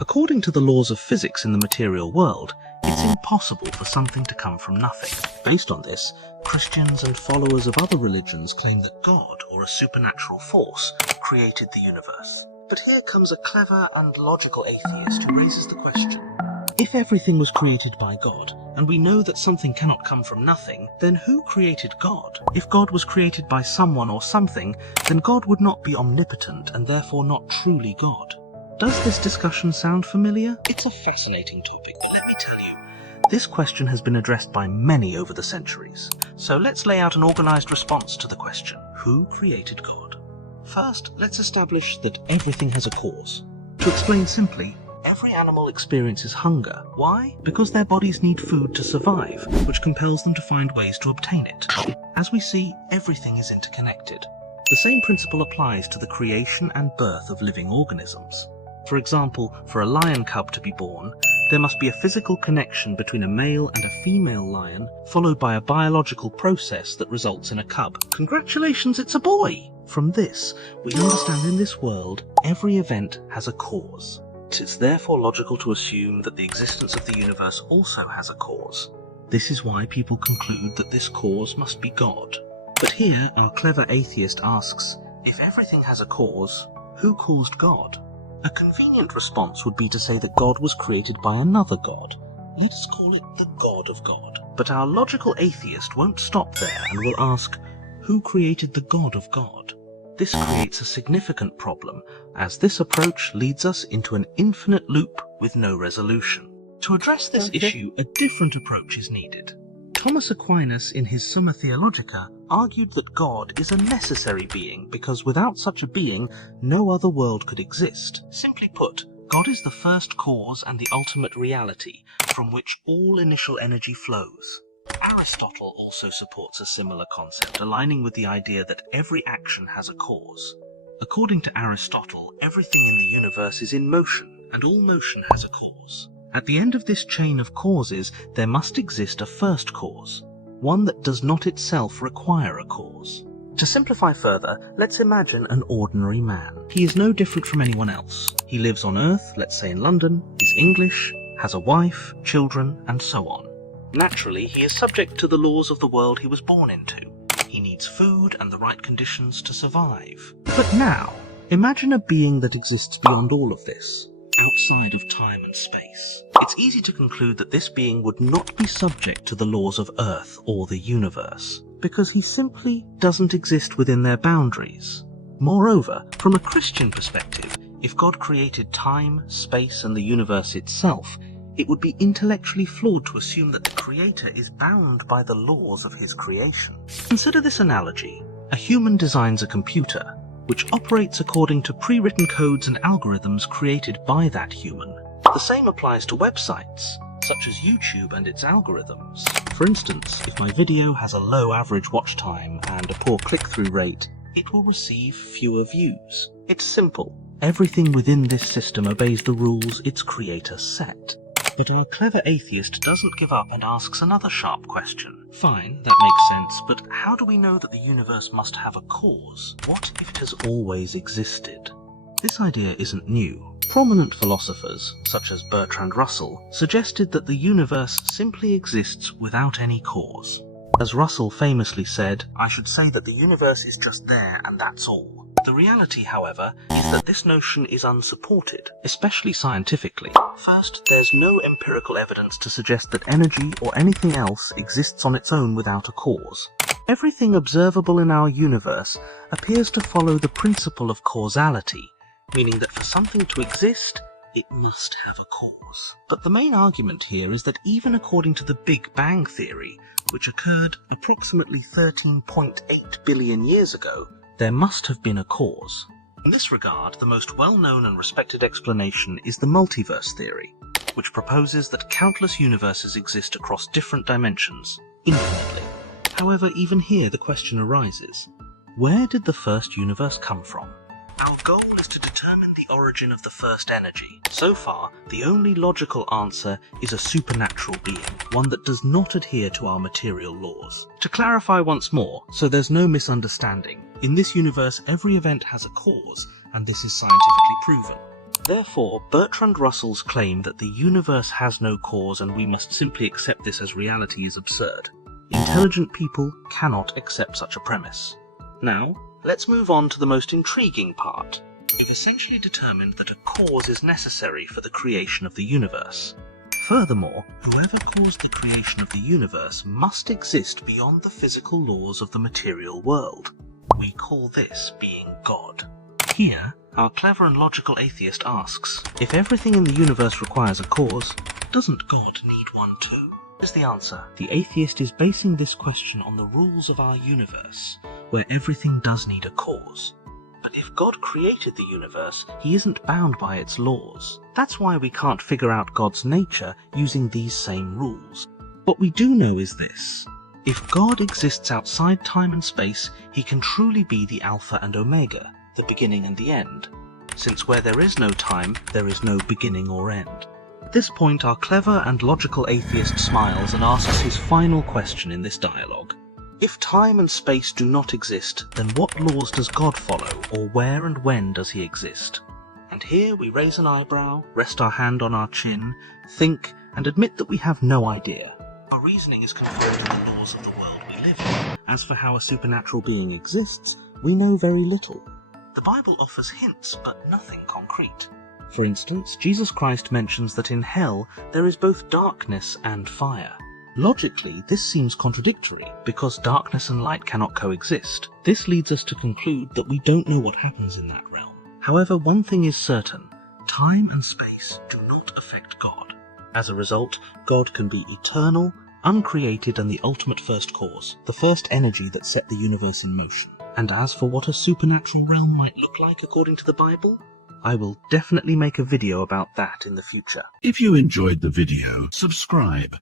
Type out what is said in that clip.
According to the laws of physics in the material world, it's impossible for something to come from nothing. Based on this, Christians and followers of other religions claim that God, or a supernatural force, created the universe. But here comes a clever and logical atheist who raises the question: if everything was created by God, and we know that something cannot come from nothing, then who created God? If God was created by someone or something, then God would not be omnipotent and therefore not truly God. Does this discussion sound familiar? It's a fascinating topic, but let me tell you, this question has been addressed by many over the centuries. So let's lay out an organized response to the question: who created God? First, let's establish that everything has a cause. To explain simply, every animal experiences hunger. Why? Because their bodies need food to survive, which compels them to find ways to obtain it. As we see, everything is interconnected. The same principle applies to the creation and birth of living organisms. For example, for a lion cub to be born, there must be a physical connection between a male and a female lion, followed by a biological process that results in a cub. Congratulations, it's a boy! From this, we understand in this world, every event has a cause. It's therefore logical to assume that the existence of the universe also has a cause. This is why people conclude that this cause must be God. But here, our clever atheist asks, if everything has a cause, who caused God? A convenient response would be to say that God was created by another God. Let us call it the God of God. But our logical atheist won't stop there and will ask, who created the God of God? This creates a significant problem, as this approach leads us into an infinite loop with no resolution. To address this issue, a different approach is needed. Thomas Aquinas, in his Summa Theologica, argued that God is a necessary being because without such a being, no other world could exist. Simply put, God is the first cause and the ultimate reality from which all initial energy flows. Aristotle also supports a similar concept, aligning with the idea that every action has a cause. According to Aristotle, everything in the universe is in motion, and all motion has a cause. At the end of this chain of causes, there must exist a first cause, one that does not itself require a cause. To simplify further, let's imagine an ordinary man. He is no different from anyone else. He lives on Earth, let's say in London, is English, has a wife, children, and so on. Naturally, he is subject to the laws of the world he was born into. He needs food and the right conditions to survive. But now, imagine a being that exists beyond all of this, outside of time and space. It's easy to conclude that this being would not be subject to the laws of Earth or the universe, because he simply doesn't exist within their boundaries. Moreover, from a Christian perspective, if God created time, space, and the universe itself, it would be intellectually flawed to assume that the Creator is bound by the laws of his creation. Consider this analogy. A human designs a computer, which operates according to pre-written codes and algorithms created by that human. The same applies to websites, such as YouTube and its algorithms. For instance, if my video has a low average watch time and a poor click-through rate, it will receive fewer views. It's simple. Everything within this system obeys the rules its creator set. But our clever atheist doesn't give up and asks another sharp question. Fine, that makes sense, but how do we know that the universe must have a cause? What if it has always existed? This idea isn't new. Prominent philosophers, such as Bertrand Russell, suggested that the universe simply exists without any cause. As Russell famously said, "I should say that the universe is just there and that's all." The reality, however, is that this notion is unsupported, especially scientifically. First, there's no empirical evidence to suggest that energy or anything else exists on its own without a cause. Everything observable in our universe appears to follow the principle of causality, meaning that for something to exist, it must have a cause. But the main argument here is that even according to the Big Bang theory, which occurred approximately 13.8 billion years ago, there must have been a cause. In this regard, the most well-known and respected explanation is the multiverse theory, which proposes that countless universes exist across different dimensions, infinitely. However, even here the question arises, where did the first universe come from? Our goal is to determine the origin of the first energy. So far, the only logical answer is a supernatural being, one that does not adhere to our material laws. To clarify once more, so there's no misunderstanding, in this universe every event has a cause, and this is scientifically proven. Therefore, Bertrand Russell's claim that the universe has no cause and we must simply accept this as reality is absurd. Intelligent people cannot accept such a premise. Now, let's move on to the most intriguing part. We've essentially determined that a cause is necessary for the creation of the universe. Furthermore, whoever caused the creation of the universe must exist beyond the physical laws of the material world. We call this being God. Here, our clever and logical atheist asks, if everything in the universe requires a cause, doesn't God need one too? Here's the answer. The atheist is basing this question on the rules of our universe, where everything does need a cause. But if God created the universe, he isn't bound by its laws. That's why we can't figure out God's nature using these same rules. What we do know is this. If God exists outside time and space, he can truly be the Alpha and Omega, the beginning and the end, since where there is no time, there is no beginning or end. At this point, our clever and logical atheist smiles and asks his final question in this dialogue. If time and space do not exist, then what laws does God follow, or where and when does he exist? And here we raise an eyebrow, rest our hand on our chin, think, and admit that we have no idea. Our reasoning is conformed to the laws of the world we live in. As for how a supernatural being exists, we know very little. The Bible offers hints, but nothing concrete. For instance, Jesus Christ mentions that in hell there is both darkness and fire. Logically, this seems contradictory, because darkness and light cannot coexist. This leads us to conclude that we don't know what happens in that realm. However, one thing is certain, time and space do not affect God. As a result, God can be eternal, uncreated, and the ultimate first cause, the first energy that set the universe in motion. And as for what a supernatural realm might look like according to the Bible, I will definitely make a video about that in the future. If you enjoyed the video, subscribe